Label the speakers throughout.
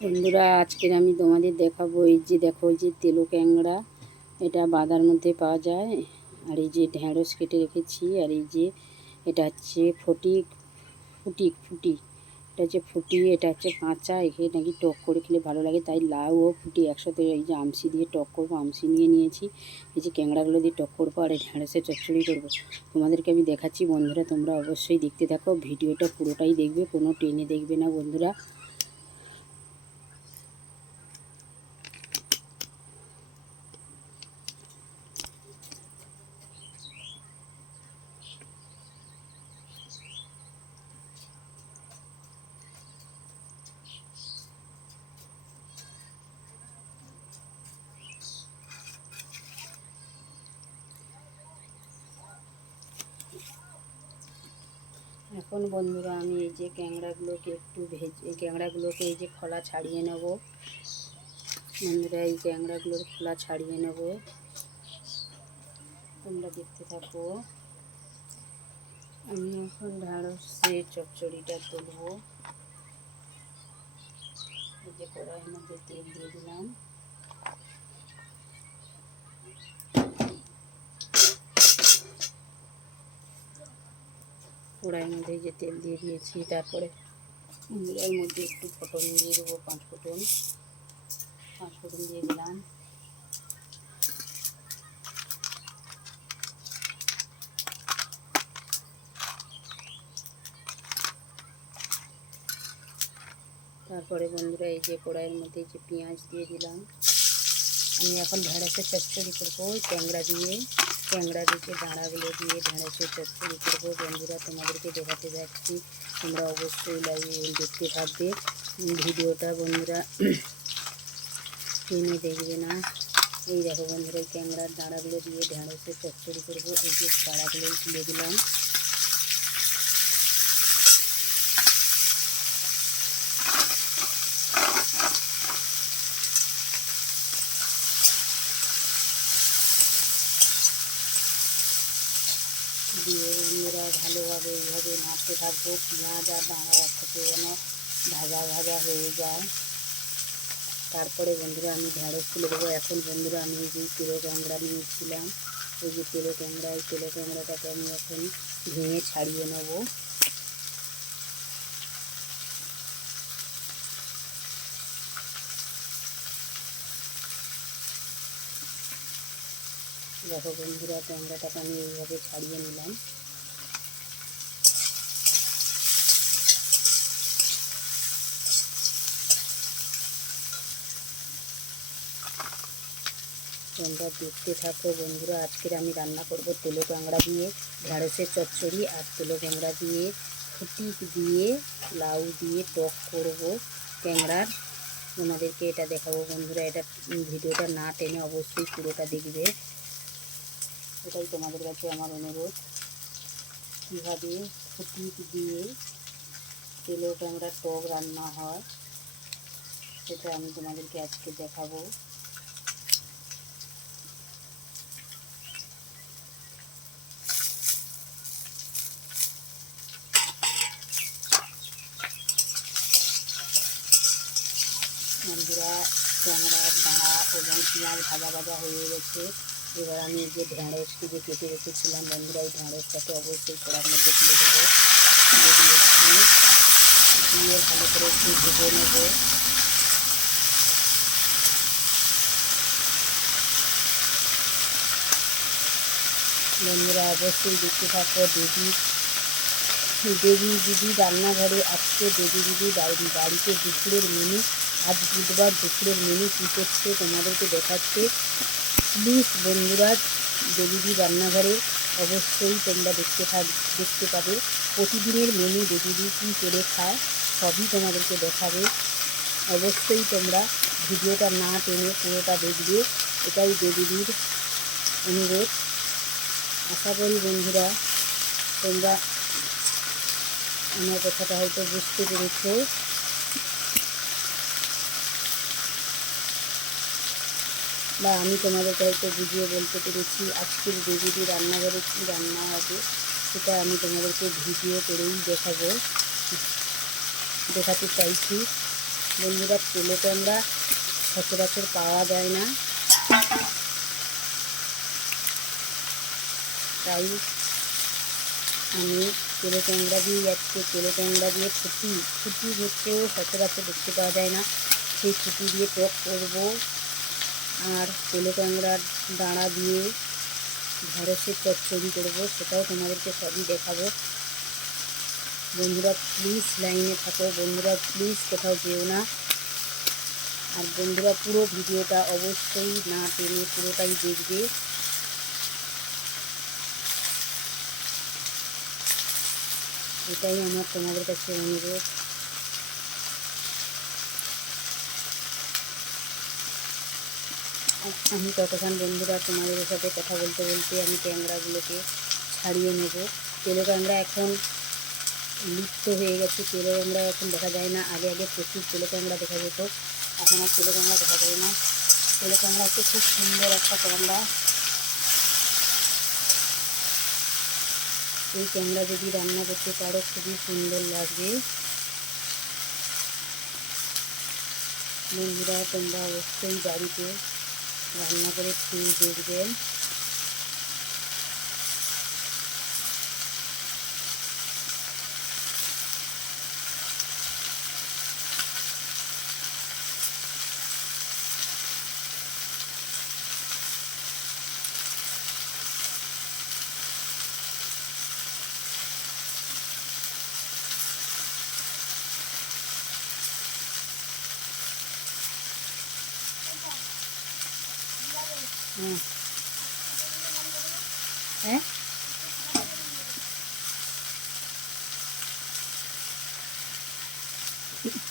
Speaker 1: বন্ধুরা আজকের আমি তোমাদের দেখাবো এই যে দেখো, এই যে তেলো ক্যাংড়া। এটা বাদার মধ্যে পাওয়া যায়। আর এই যে ঢ্যাঁড়স কেটে রেখেছি। আর এই যে এটা হচ্ছে ফটিক ফুটিক ফুটি। এটা হচ্ছে ফুটি, এটা হচ্ছে কাঁচা। এখানে নাকি টক করে খেলে ভালো লাগে, তাই লাউ ও ফুটি একসাথে এই যে আমসি দিয়ে টক করব, আমসি নিয়ে নিয়েছি। এই যে ক্যাংড়াগুলো দিয়ে টক করব আর এই ঢ্যাঁড়সের চচ্চড়ি করব। তোমাদেরকে আমি দেখাচ্ছি বন্ধুরা, তোমরা অবশ্যই দেখতে থাকো। ভিডিওটা পুরোটাই দেখবে, কোনো টেনে দেখবে না বন্ধুরা। এখন বন্ধুরা আমি এই যে ক্যাংড়াগুলোকে একটু ভেজে ক্যাংড়াগুলোকে এই যে খোলা ছাড়িয়ে নেব। বন্ধুরা এই ক্যাংড়াগুলোর খোলা ছাড়িয়ে নেব। তোমরা দেখতে থাকো। আমি এখন ঢ্যাঁড়সের চচ্চড়িটা তুলবো। এই যে কড়াইয়ের মধ্যে তেল দিয়ে দিলাম। কড়াইয়ের মধ্যে এই যে তেল দিয়ে দিয়েছি, তারপরে এর মধ্যে একটু ফোটন দিয়ে দেবো, পাঁচ ফোটন পাঁচ ফোটন দিয়ে দিলাম। তারপরে বন্ধুরা, এই যে কড়াইয়ের মধ্যে যে পেঁয়াজ দিয়ে দিলাম, আমি এখন ঢেঁড়সের চচ্চড়ি করব ওই ট্যাংরা দিয়ে। ট্যাংরা দিকে দাঁড়াগুলো দিয়ে ঢেঁড়সের চচ্চড়ি করব বন্ধুরা তোমাদেরকে দেখাতে যাচ্ছি তোমরা অবশ্যই লাইভ দেখতে থাকবে ভিডিওটা বন্ধুরা টেনে দেখবে না এই দেখো বন্ধুরা এই ক্যাংরার দাঁড়াগুলো দিয়ে ঢেঁড়সের চচ্চড়ি করব এই যে দাঁড়াগুলো তুলে দিলাম দিয়ে বন্ধুরা ভালোভাবে এইভাবে নাড়তে থাকব। পেঁয়াজ আর দাঁড়া একসাথে যেন ভাজা ভাজা হয়ে যায়। তারপরে বন্ধুরা আমি ঢেঁড়স তুলে দেবো। এখন বন্ধুরা আমি যে তেলো ক্যাংড়া নিয়েছিলাম ওই যে তেলো ক্যাংড়া ওই তেলো ক্যাংড়াটাকে আমি এখন ভেঙে ছাড়িয়ে নেব। দেখো বন্ধুরা ক্যাংড়াটাকে আমি এইভাবে ছাড়িয়ে নিলাম। তোমরা দেখতে থাকো বন্ধুরা, আজকের আমি রান্না করব তেলো ক্যাংড়া দিয়ে, ঢ্যাঁড়সের চচ্চড়ি আর তেলো ক্যাংড়া দিয়ে, ফুটিক দিয়ে, লাউ দিয়ে টক করব ক্যাংড়ার তোমাদেরকে এটা দেখাবো বন্ধুরা, এটা ভিডিওটা না টেনে অবশ্যই পুরোটা দেখবে। এটাই তোমাদের কাছে আমার অনুরোধ। কীভাবে ফুটিক দিয়ে তেলো ক্যাংড়া টক রান্না হয়, সেটা আমি তোমাদেরকে আজকে দেখাবো। বন্ধুরা ক্যাংড়ার দাঁড়া এবং পেঁয়াজ ভাজা ভাজা হয়ে গেছে। এবার আমি যে ঢ্যাঁড়সকে যে কেটে রেখেছিলাম, বন্ধুরা, এই ঢ্যাঁড়সটাকে অবশ্যই কড়ার মধ্যে তুলে দেবো। তুলে দিয়ে ভালো করে একটু ভেজে নেব। বন্ধুরা, অবশ্যই দেখতে থাকো, দেবী দেবী দিদি রান্নাঘরে আজকে দেবী দিদি বাড়ি, বাড়িতে দুপুরের মেনু আজ বুধবার দুপুরের মেনু কী করছে তোমাদেরকে দেখাচ্ছে। প্লিজ বন্ধুরা দেবীদি রান্নাঘরে অবশ্যই তোমরা দেখতে থাক, দেখতে পাবে, প্রতিদিনের মেনু দেবীদি কী করে খায়, সবই তোমাদেরকে দেখাবে। অবশ্যই তোমরা ভিডিওটা না টেনে পুরোটা দেখবে, এটাই দেবীদির অনুরোধ। আশা করি বন্ধুরা, তোমরা আমার কথাটা হয়তো বুঝতে পেরেছ। বা আমি তোমাদেরকে হয়তো বুঝিয়ে বলতে পেরেছি, আজকের দেবীদি রান্নাঘরে কী রান্না হবে, সেটা আমি তোমাদেরকে ভিডিও করেই দেখাবো। দেখাতে চাইছি। বন্ধুরা তেলে ট্যাংরা সচরাচর পাওয়া যায় না। তাই আমি তেলে ট্যাংরা দিয়ে যাচ্ছে। তেলে ট্যাংরা দিয়ে ফুটি ফুটি হচ্ছেও সচরাচর দেখতে পাওয়া যায় না। সেই ফুটি দিয়ে টক করব। আর তেলে ট্যাংরার দাঁড়া দিয়ে ঢেঁড়সের চচ্চড়ি করব, সেটাও তোমাদেরকে সবই দেখাবো। বন্ধুরা প্লিজ লাইনে থাকো। বন্ধুরা প্লিজ কোথাও যেও না। আর বন্ধুরা, পুরো ভিডিওটা অবশ্যই না টেনে পুরোটাই দেখবে। এটাই আমার তোমাদের কাছে অনুরোধ। আমি ততক্ষণ বন্ধুরা তোমাদের সাথে কথা বলতে বলতে আমি ক্যাংরাগুলোকে ছাড়িয়ে নেব। তেলে ক্যাংরা এখন লুপ্ত হয়ে গেছে। তেলে ক্যাংরা এখন দেখা যায় না। আগে আগে প্রচুর তেলে ক্যাংরা দেখা যেত। এখন আর তেলে ক্যাংরা দেখা যায় না। তেলে ক্যাংরা হচ্ছে খুব সুন্দর একটা ক্যাংরা এই ক্যাংরা যদি রান্না করতে পারো, খুবই সুন্দর লাগবে। বন্ধুরা, তোমরা অবশ্যই বাড়িতে রান্না করে খেয়ে দেখবেন।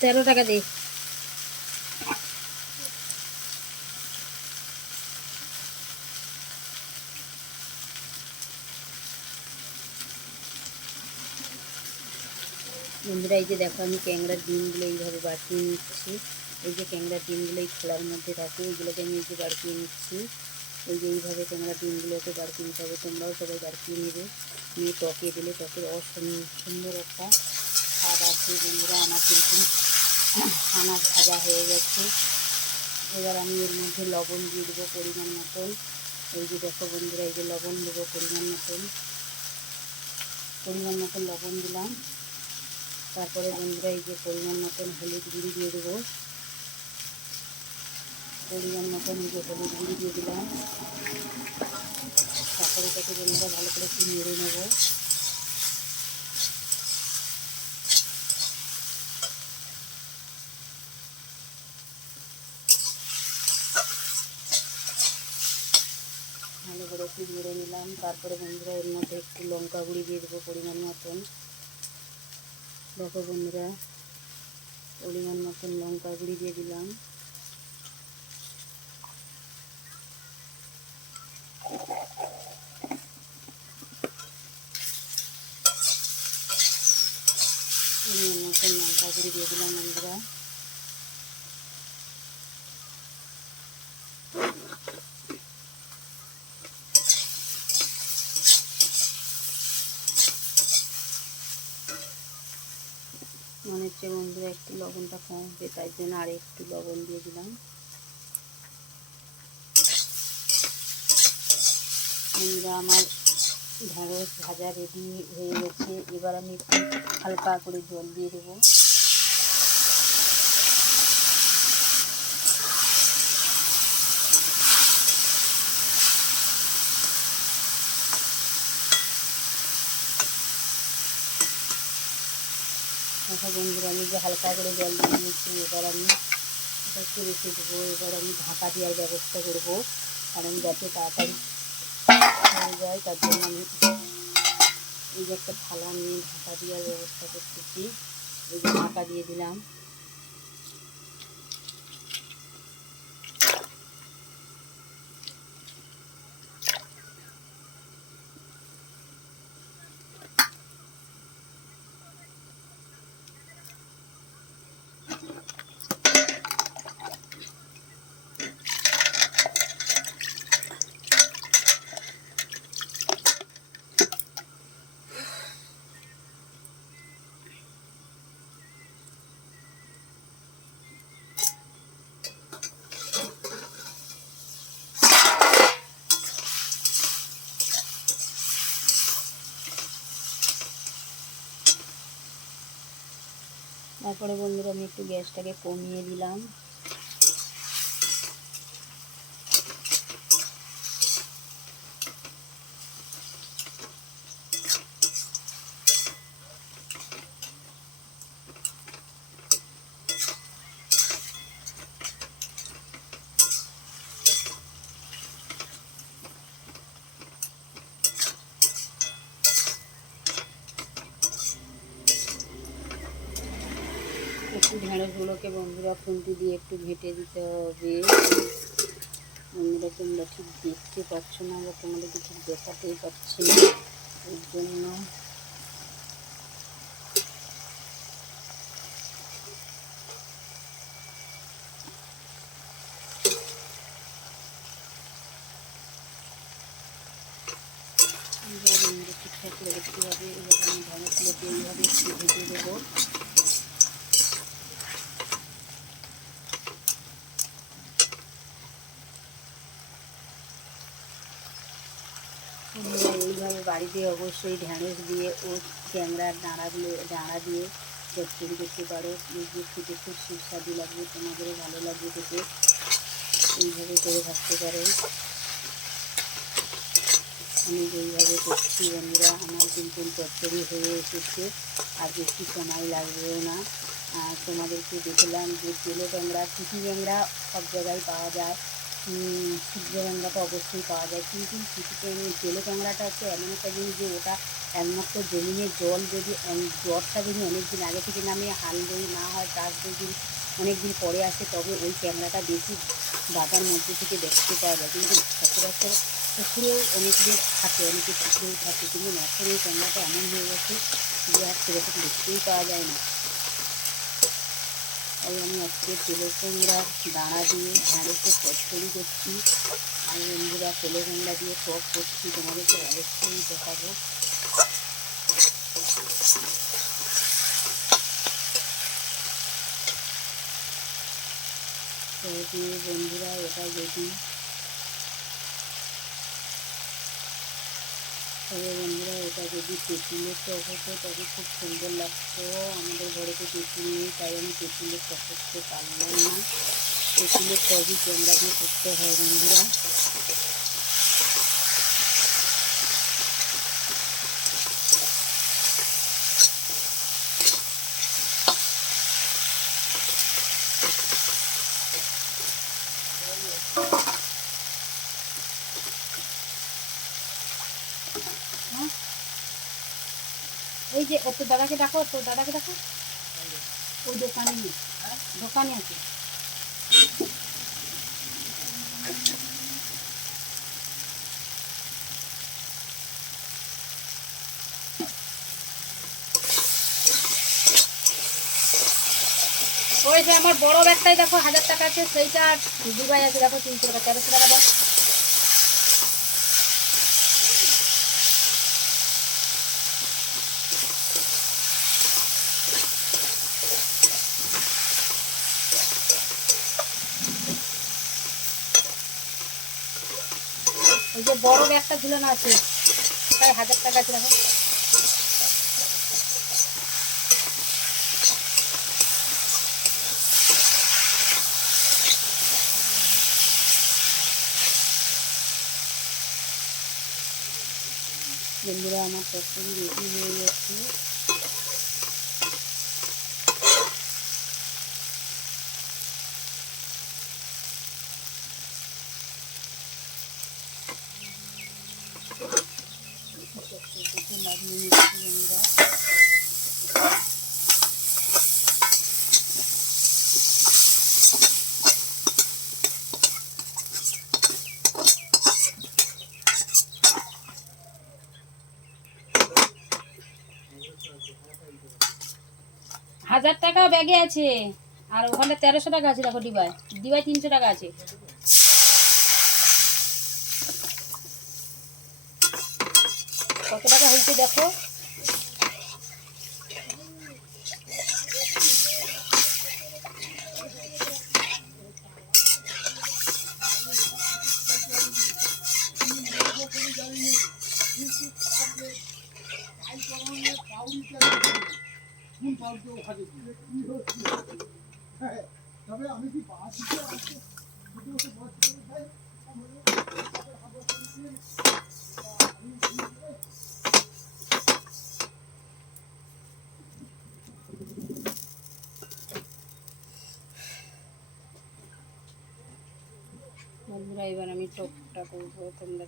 Speaker 1: তেরো টাকা দে বন্ধুরা, এই যে দেখো আমি ক্যাংরার ডিমগুলো এইভাবে বাটিয়ে নিচ্ছি। এই যে ক্যাংরার ডিমগুলো এই খোলার মধ্যে থাকে এইগুলোকে আমি এই যে বাড়িয়ে নিচ্ছি। এই যে এইভাবে ক্যাংরা ডিমগুলোকে বাড়িয়ে নিতে হবে, তোমরাও সবাই বাড়িয়ে নেবে। নিয়ে টকে দিলে টকের অসুন্দর একটা স্বাদ আসবে বন্ধুরা আমার কিন্তু ছানা ভাজা হয়ে গেছে। এবার আমি এর মধ্যে লবণ দিয়ে দেবো পরিমাণ মতন। এই যে দেখো বন্ধুরা, এই যে লবণ দেবো পরিমাণ মতন। পরিমাণ মতন লবণ দিলাম। তারপরে বন্ধুরা এই যে পরিমাণ মতন হলুদ গুঁড়ি দিয়ে দেবো। পরিমাণ মতন এই যে হলুদ গুঁড়ি দিয়ে দিলাম। তারপরে এটাকে বন্ধুরা ভালো করে একটু নেড়ে নেব ভালো করে একটু নেড়ে নিলাম। তারপরে বন্ধুরা এর মধ্যে একটু লঙ্কা গুঁড়ি দিয়ে দেবো পরিমাণ মতন। দেখো বন্ধুরা, পরিমাণ মতন লঙ্কা গুঁড়ি দিয়ে দিলাম। পরিমাণ মতন লঙ্কা গুঁড়ি দিয়ে দিলাম বন্ধুরা মনে হচ্ছে বন্ধুরা একটু লবণটা কম হবে তাই জন্য আর একটু লবণ দিয়ে দিলাম। বন্ধুরা, আমার ঢেঁড়স ভাজা রেডি হয়ে গেছে। এবার আমি হালকা করে জল দিয়ে দেবো। বন্ধুরা, আমি যে হালকা করে জল দিয়ে নিয়েছি এবার আমি এটা রেখে দেবো এবার আমি ঢাকা দেওয়ার ব্যবস্থা করব। কারণ যাতে তাড়াতাড়ি হয়ে যায়, তার জন্য আমি এই যে একটা থালা নিয়ে ঢাকা দেওয়ার ব্যবস্থা করতেছি। এই যে ঢাকা দিয়ে দিলাম। তারপরে বন্ধুরা আমি একটু গ্যাসটাকে কমিয়ে দিলাম একটু ঢেঁড়সগুলোকে বন্ধুরা খুন্তি দিয়ে একটু ঘেঁটে দিতে হবে। বন্ধুরা তোমরা ঠিক দেখতে পাচ্ছ না বা তোমাদেরকে ঠিক দেখাতেই পাচ্ছি না। এর জন্য এইবার বন্ধুরা ঠিকঠাক করে দেখতে হবে, এবার আমি এইভাবে একটু ভেজে দেবো তোমরা এইভাবে বাড়িতে অবশ্যই ঢ্যাঁড়স দিয়ে ও ট্যাংরার ডাঁড়াগুলো ডাঁড়া দিয়ে চচ্চড়ি করতে পারো। নিজে খেতে খুব সুস্বাদু লাগবে, তোমাদেরও ভালো লাগবে খেতে। এইভাবে করে থাকতে পারো। আমি যেইভাবে করছি বন্ধুরা, আমার কিন্তু চচ্চড়ি হয়ে এসেছে। আর বেশি সময় লাগবেও না। তোমাদেরকে দেখলাম যে তেলে ট্যাংরা চিঠি ট্যাংরা সব জায়গায় পাওয়া যায়। সূর্য ট্যাংরাটা অবশ্যই পাওয়া যায়। কিন্তু তেলে ট্যাংরাটা হচ্ছে এমন একটা জিনিস যে ওটা একমাত্র জমিনে জল যদি জলটা যদি অনেক দিন আগে থেকে নামে হাল যদি না হয়, চাষ যদি অনেক দিন পরে আসে, তবে ওই ট্যাংরাটা বেশি বাগার মধ্যে থেকে দেখতে পাওয়া যায়। কিন্তু সচরাচর পুকুরেও অনেক দিন থাকে, অনেকে পুকুরেও থাকে, কিন্তু এখন এই ট্যাংরাটা এমন হয়ে গেছে যে আর সেরকম দেখতেই পাওয়া যায় না। তাই আমি আজকে তেলের ট্যাংরা দাঁড়া দিয়ে ঢ্যাঁড়সে চচ্চড়ি করছি। আর বন্ধুরা তেলের ট্যাংরা দিয়ে টক করছি, তোমাদেরকে অবশ্যই দেখাবো। বন্ধুরা, এটা যদি তবে বন্ধুরা, এটা যদি তেঁতুলের চক হতো তবে খুব সুন্দর লাগতো। আমাদের ঘরেতে তেঁতুল নেই, তাই আমি তেঁতুলের টক করতে পারলাম না। তেঁতুলের টকই ক্যামেরা দিয়ে করতে হয় বন্ধুরা? ওই যে তোর দাদাকে দেখো তোর দাদাকে দেখো ওই দোকানে নেই দোকানে আছে। ওই যে আমার বড় ব্যাগটাই দেখো, হাজার টাকা আছে, সেইটা দুবাই আছে, দেখো, তিনশো টাকা তেরোশো টাকা দাও ওই যে বড় ব্যাগটা আছে। তাই হাজার টাকা আছে দেখো। বন্ধুরা আমার তরকারি রেডি হয়ে গেছে তরকারিটাকে লাগিয়ে নিচ্ছি বন্ধুরা হাজার টাকা ব্যাগে আছে। আর ওখানে তেরোশো টাকা আছে, দেখো ডিবায়। ডিবায় তিনশো টাকা আছে। কত টাকা হয়েছে দেখো
Speaker 2: কাউকে ওখানে দিয়ে হ্যাঁ, তবে আমি কি বাস দিতে আসছি যদি ওকে বস করে দেয় তাহলে তাদের হাবড় করে দিয়ে, আহ, আমি দিয়ে দেবো।
Speaker 1: বন্ধুরা এবার আমি টকটা করব তোমরা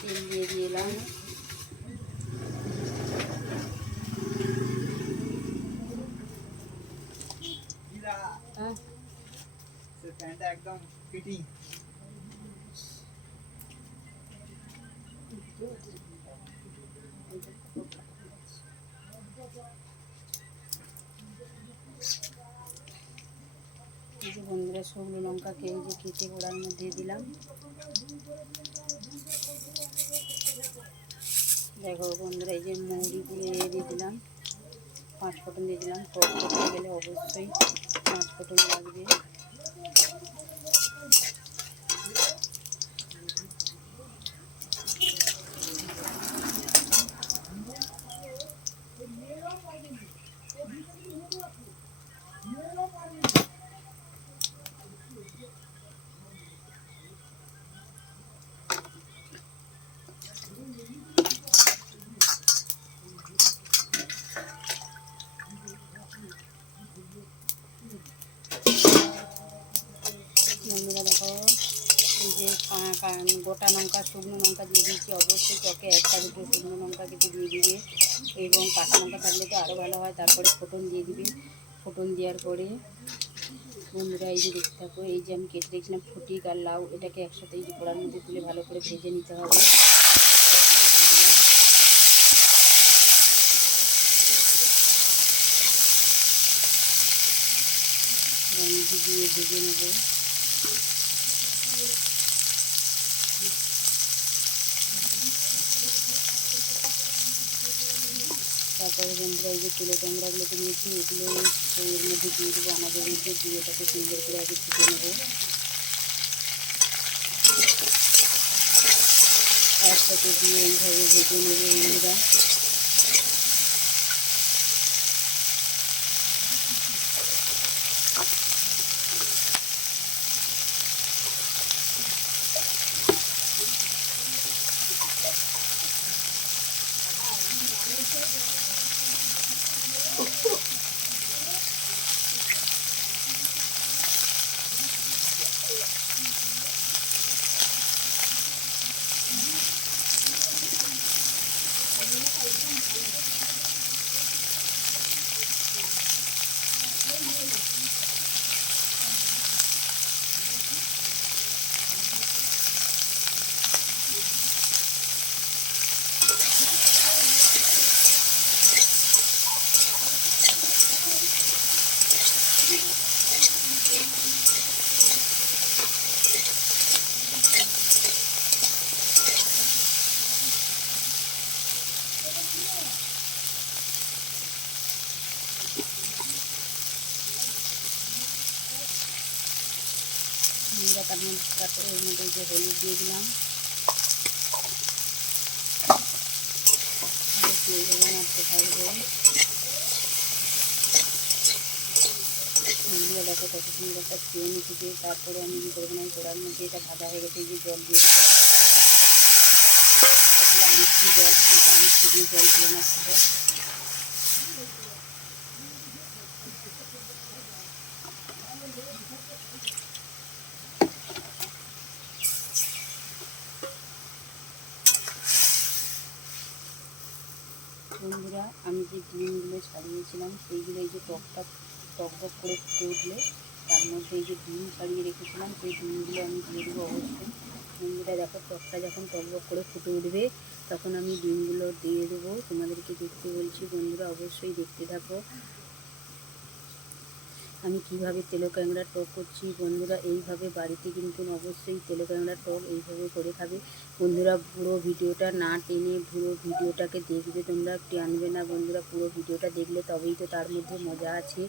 Speaker 1: তেল দিয়ে দিলাম। হ্যাঁ।
Speaker 3: সে একদম ফিটিং।
Speaker 1: শুকনো লঙ্কাকে এই যে কেটে গোড়ার মধ্যে দিলাম। দেখো বন্ধুরা, এই যে মৌরি দিয়ে দিয়ে দিলাম। পাঁচ ফোটন দিয়ে দিলাম। করতে গেলে অবশ্যই পাঁচ ফোটন লাগবে। গোটা লঙ্কা, শুকনো লঙ্কা দিয়ে দিয়েছি। অবশ্যই টকে একটা দুটো শুকনো লঙ্কা কেটে দিয়ে দিবে। এবং কাঁচা লঙ্কা থাকলে তো আরও ভালো হয়, তারপরে ফোটন দিয়ে দিবে। ফোটন দেওয়ার পরে বন্ধুরা, এই যে দেখতে থাকো, এই যে আমি কেটে রেখেছিলাম ফটিক আর লাউ, এটাকে একসাথে এই যে কড়ার মধ্যে তুলে ভালো করে ভেজে নিতে হবে। দিয়ে ভেজে নেব। তারপরে বন্ধুরা এই যে তুলো টংরাগুলোকে নিয়েছি, এগুলো এর মধ্যে দিয়ে দেবো, আমাদের মধ্যে দিয়ে এটাকে সুন্দর করে আগে ফুটে নেব। একসাথে দিয়ে এইভাবে ভেজে নেবে বন্ধুরা। মধ্যে হলুদ দিয়ে দিলাম। দিয়ে দেখো কত সুন্দর একটা খেয়ে নিচ্ছে তারপরে আমি কী করব না কড়ার মধ্যে এটা ভাজা হয়ে গেছে যে জল দিয়ে দেবো আসলে আমসি জল আমসি দিয়ে জলগুলো নাড়তে বন্ধুরা, আমি যে ডিমগুলো ছাড়িয়েছিলাম, সেইগুলো এই যে টকটা টক টক করে ফুটে উঠলে তার মধ্যে এই যে ডিম ছাড়িয়ে রেখেছিলাম, সেই ডিমগুলো আমি দিয়ে দেবো অবশ্যই। বন্ধুরা, দেখো, টকটা যখন টক টক করে ফুটে উঠবে, তখন আমি ডিমগুলো দিয়ে দেবো। তোমাদেরকে দেখতে বলছি, বন্ধুরা, অবশ্যই দেখতে থাকো। আমি কীভাবে তেলো ক্যাংড়া টক করছি, বন্ধুরা, এইভাবে বাড়িতে কিন্তু অবশ্যই তেলো ক্যাংড়া টক এইভাবে করে খাবে। বন্ধুরা, পুরো ভিডিওটা না টেনে পুরো ভিডিওটাকে দেখবে তোমরা, টানবে না বন্ধুরা, পুরো ভিডিওটা দেখলে তবেই তো তার মধ্যে মজা আছে।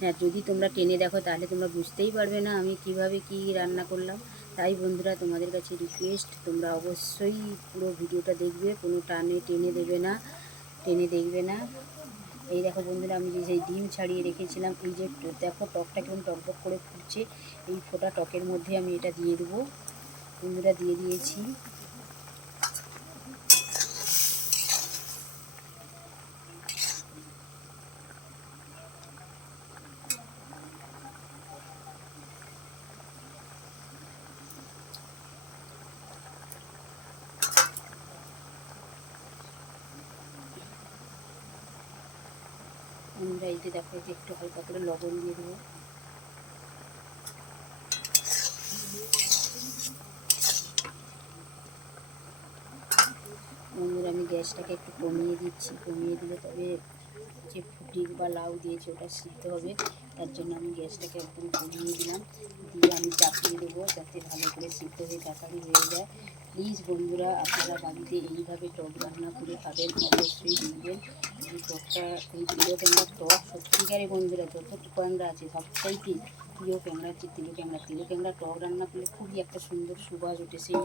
Speaker 1: হ্যাঁ যদি তোমরা টেনে দেখো তাহলে তোমরা বুঝতেই পারবে না আমি কীভাবে কি রান্না করলাম। তাই বন্ধুরা, তোমাদের কাছে রিকোয়েস্ট তোমরা অবশ্যই পুরো ভিডিওটা দেখবে, কোনো টানে টেনে দেবে না, টেনে দেখবে না। এই দেখো বন্ধুরা, আমি যে সেই ডিম ছাড়িয়ে রেখেছিলাম, এই যে দেখো টকটা কেমন টকটক করে ফুটছে, এই ফোটা টকের মধ্যে আমি এটা দিয়ে দেবো। বন্ধুরা, দিয়ে দিয়েছি। আমরা এই যে একটু হালকা করে লবণ দিয়ে দেবো। আমি গ্যাসটাকে একটু কমিয়ে দিচ্ছি, কমিয়ে দিলে তবে যে ফুটিক বা লাউ দিয়েছি ওটা সিদ্ধ হবে। তার জন্য আমি গ্যাসটাকে একদম কমিয়ে দিলাম। দিয়ে আমি চাপিয়ে দেবো যাতে ভালো করে সিদ্ধ হয়ে, তাড়াতাড়ি হয়ে যায়। প্লিজ বন্ধুরা, আপনারা বাড়িতে এইভাবে টক রান্না করে খাবেন, অবশ্যই দেখবেন এই টকটা, এই প্রিয় ক্যাংরা টক, সত্যিকারে বন্ধুরা যত ক্যাংরা আছে, সবচাইতে প্রিয় ক্যাংরা হচ্ছে তিলো ক্যাংরা তিলো ক্যাংরা টক রান্না করলে খুবই একটা সুন্দর সুবাস ওঠে। সেই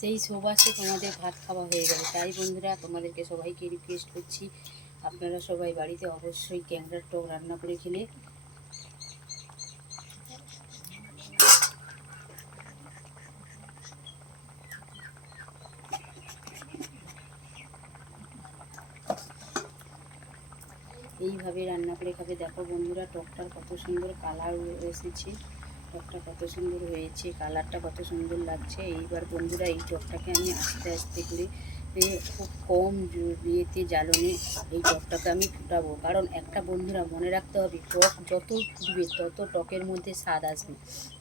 Speaker 1: সেই সুবাসে তোমাদের ভাত খাওয়া হয়ে যাবে। তাই বন্ধুরা, তোমাদেরকে সবাইকে রিকোয়েস্ট করছি, আপনারা সবাই বাড়িতে অবশ্যই ক্যাংরার টক রান্না করে খেলে এইভাবে রান্না করে খাবে। দেখো বন্ধুরা, টকটার কত সুন্দর কালার এসেছে। টকটা কত সুন্দর হয়েছে কালারটা কত সুন্দর লাগছে। এইবার বন্ধুরা এই টকটাকে আমি আস্তে আস্তে করে এ, খুব কম ইয়েতে জ্বালনে এই টকটাকে আমি ফুটাবো। কারণ একটা বন্ধুরা মনে রাখতে হবে টক যত ফুটবে তত টকের মধ্যে স্বাদ আসবে।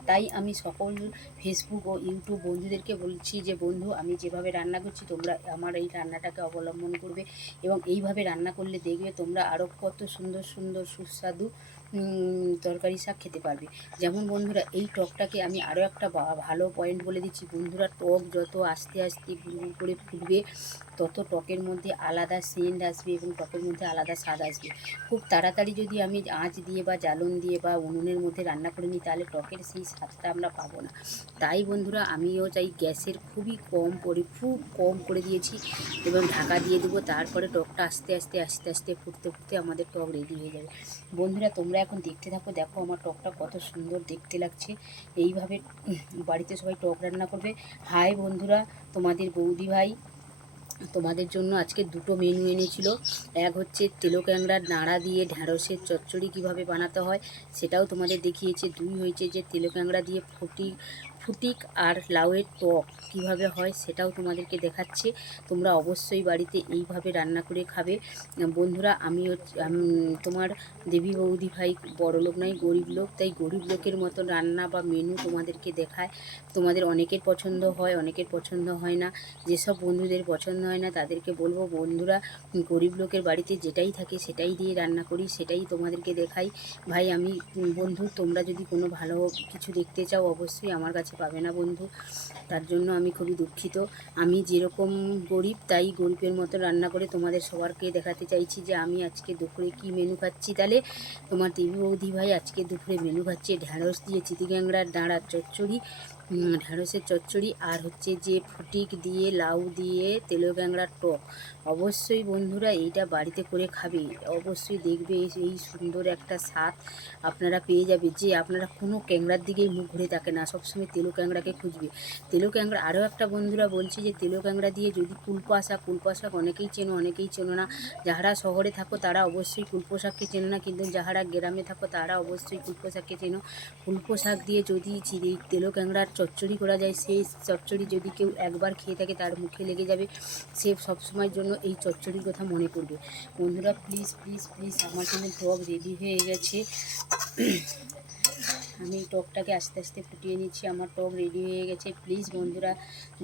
Speaker 1: তাই আমি সকল ফেসবুক ও ইউটিউব বন্ধুদেরকে বলছি যে বন্ধু আমি যেভাবে রান্না করছি তোমরা আমার এই রান্নাটাকে অবলম্বন করবে এবং এইভাবে রান্না করলে দেখবে তোমরা আরও কত সুন্দর সুন্দর সুস্বাদু তরকারি শাক খেতে পারবে। যেমন বন্ধুরা, এই টকটাকে আমি আরও একটা ভালো পয়েন্ট বলে দিচ্ছি। বন্ধুরা, টক যত আস্তে আস্তে করে ফুটবে তত টকের মধ্যে আলাদা সেন্ট আসবে এবং টকের মধ্যে আলাদা স্বাদ আসবে। খুব তাড়াতাড়ি যদি আমি আঁচ দিয়ে বা জ্বালন দিয়ে বা উনুনের মধ্যে রান্না করে নিই, তাহলে টকের সেই স্বাদটা আমরা পাবো না। তাই বন্ধুরা, আমিও চাই গ্যাসের খুবই কম পরি, খুব কম করে দিয়েছি এবং ঢাকা দিয়ে দেবো, তারপরে টকটা আস্তে আস্তে আস্তে আস্তে, ফুটতে ফুটতে আমাদের টক রেডি হয়ে যাবে। বন্ধুরা, তোমরা এখন দেখতে থাকো, দেখো আমার টকটা কত সুন্দর দেখতে লাগছে। এইভাবে বাড়িতে সবাই টক রান্না করবে। হাই বন্ধুরা, তোমাদের বৌদি ভাই তোমাদের জন্য আজকে দুটো মেনু এনেছিল। এক হচ্ছে তেলো ক্যাংড়ার নাড়া দিয়ে ঢ্যাঁড়সের চচ্চড়ি কীভাবে বানাতে হয়, সেটাও তোমাদের দেখিয়েছে। দুই হয়েছে যে তেলো ক্যাংড়া দিয়ে ফুটি ফুটিক আর লাউয়ের টক কীভাবে হয় সেটাও তোমাদেরকে দেখাচ্ছে। তোমরা অবশ্যই বাড়িতে এইভাবে রান্না করে খাবে। বন্ধুরা আমি হচ্ছে তোমার দেবী বৌদি ভাই বড় লোক নয়, গরিব লোক, তাই গরিব লোকের মতো রান্না বা মেনু তোমাদেরকে দেখায়। তোমাদের অনেকের পছন্দ হয়, অনেকের পছন্দ হয় না। যেসব বন্ধুদের পছন্দ হয় না, তাদেরকে বলব, বন্ধুরা, গরিব লোকের বাড়িতে যেটাই থাকে সেটাই দিয়ে রান্না করি, সেটাই তোমাদেরকে দেখাই। ভাই, আমি, বন্ধু, তোমরা যদি কোনো ভালো কিছু দেখতে চাও, অবশ্যই আমার কাছে পাবে না বন্ধু। তার জন্য আমি খুবই দুঃখিত। আমি যেরকম গরিব, তাই গরিবের মতো রান্না করে তোমাদের সবারকে দেখাতে চাইছি যে আমি আজকে দুপুরে কি মেনু খাচ্ছি। তাহলে তোমার দেবী বৌদি ভাই আজকে দুপুরে মেনু খাচ্ছে ঢ্যাঁড়স দিয়ে চিতি চিতিগ্যাংড়ার ডাঁড়ার চচ্চড়ি। ঢ্যাঁড়সের চচ্চড়ি আর হচ্ছে যে ফুটিক দিয়ে, লাউ দিয়ে, তেলো গ্যাংড়ার টক। অবশ্যই বন্ধুরা এইটা বাড়িতে করে খাবে। অবশ্যই দেখবে এই- সুন্দর একটা স্বাদ আপনারা পেয়ে যাবে। যে আপনারা কোনো ক্যাংড়ার দিকেই মুখ ঘুরে থাকে না, সবসময় তেলো ক্যাংড়াকে খুঁজবে। তেলো ক্যাংড়া আরও একটা বন্ধুরা বলছি যে তেলো ক্যাংড়া দিয়ে যদি কুলপো শাক কুলপো শাক অনেকেই চেনো অনেকেই চেনো না। যাহারা শহরে থাকো তারা অবশ্যই কুলপো শাককে চেনো না, কিন্তু যাহারা গ্রামে থাকো তারা অবশ্যই কুলপো শাককে চেনো। কুলপো শাক দিয়ে যদি তেলো ক্যাংড়ার চচ্চড়ি করা যায় সেই চচ্চড়ি যদি কেউ একবার খেয়ে থাকে তার মুখে লেগে যাবে। সে সবসময়ের জন্য এই চচ্চড়ির কথা মনে করবে বন্ধুরা প্লিজ প্লিজ প্লিজ আমার কিন্তু টক রেডি হয়ে গেছে। আমি টকটাকে আস্তে আস্তে ফুটিয়ে নিচ্ছি, আমার টক রেডি হয়ে গেছে। প্লিজ বন্ধুরা,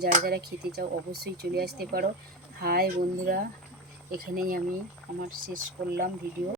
Speaker 1: যারা যারা খেতে চাও অবশ্যই চলে আসতে পারো। হাই বন্ধুরা, এখানেই আমি আমার শেষ করলাম ভিডিও